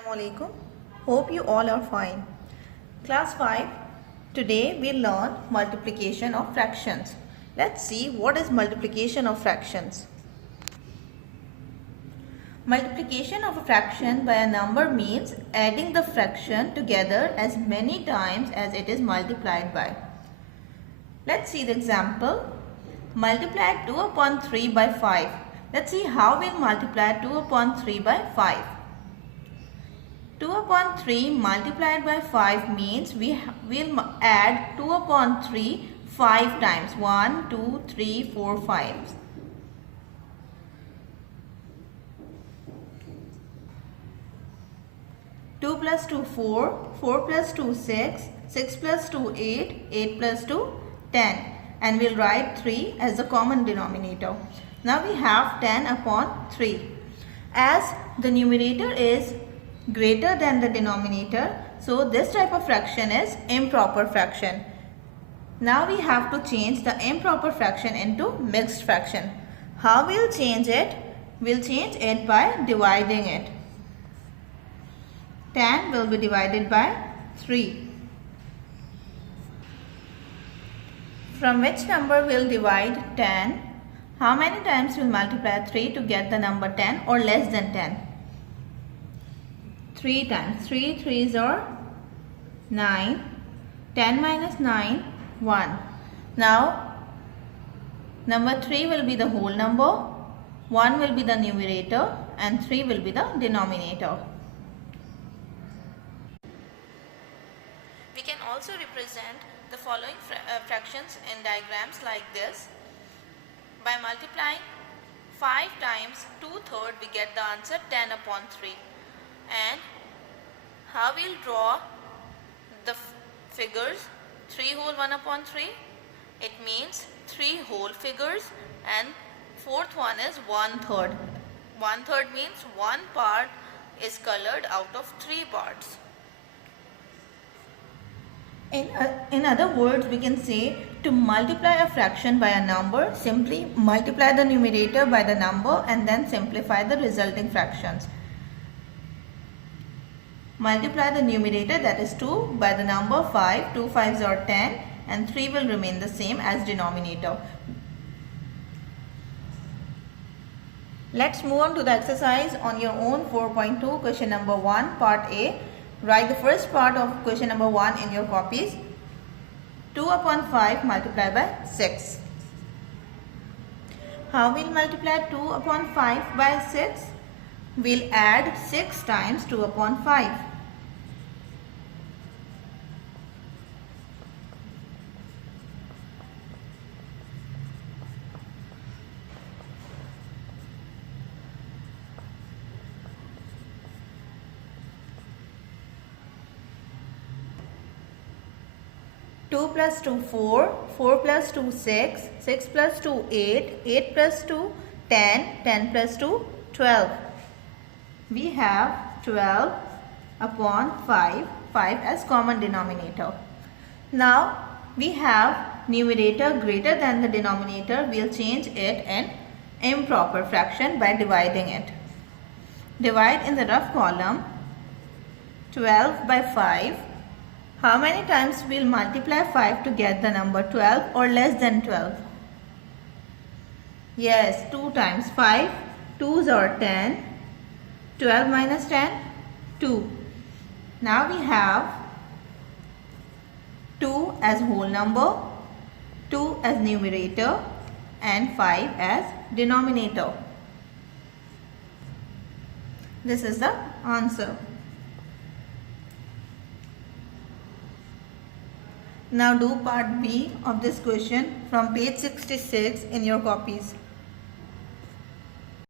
Assalamualaikum. Hope you all are fine. Class 5. Today we'll learn multiplication of fractions. Let's see what is multiplication of fractions. Multiplication of a fraction by a number means adding the fraction together as many times as it is multiplied by. Let's see the example. Multiply 2 upon 3 by 5. Let's see how we'll multiply 2 upon 3 by 5. 2 upon 3 multiplied by 5 means we will add 2 upon 3 5 times. 1, 2, 3, 4, 5. 2 plus 2, 4. 4 plus 2, 6. 6 plus 2, 8. 8 plus 2, 10. And we'll write 3 as the common denominator. Now we have 10 upon 3. As the numerator is greater than the denominator, so this type of fraction is improper fraction. Now we have to change the improper fraction into mixed fraction. How we'll change it? We'll change it by dividing it. 10 will be divided by 3. From which number we'll divide 10? How many times we'll multiply 3 to get the number 10 or less than 10? 3 times. 3 3s are 9. 10 minus 9, 1. Now, number 3 will be the whole number, 1 will be the numerator and 3 will be the denominator. We can also represent the following fractions in diagrams like this. By multiplying 5 times 2/3 we get the answer 10 upon 3. And how we'll draw the figures 3 whole 1 upon 3. It means 3 whole figures, and fourth one is 1/3. 1/3 means one part is colored out of 3 parts. In other words, we can say to multiply a fraction by a number, simply multiply the numerator by the number and then simplify the resulting fractions. Multiply the numerator, that is 2, by the number 5. 2 5s are 10 and 3 will remain the same as denominator. Let's move on to the exercise on your own. 4.2 question number 1 part A. Write the first part of question number 1 in your copies. 2 upon 5 multiplied by 6. How will multiply 2 upon 5 by 6? We'll add 6 times 2 upon 5. 2 plus 2, 4. 4 plus 2, 6. 6 plus 2, 8. 8 plus 2, 10. 10 plus 2, 12. We have 12 upon 5. 5 as common denominator. Now we have numerator greater than the denominator. We'll change it in improper fraction by dividing it. Divide in the rough column 12 by 5. How many times we'll multiply 5 to get the number 12 or less than 12? Yes, 2 times. 5 2s are 10. 12 minus 10, 2. Now we have 2 as whole number, 2 as numerator and 5 as denominator. This is the answer. Now do part B of this question from page 66 in your copies.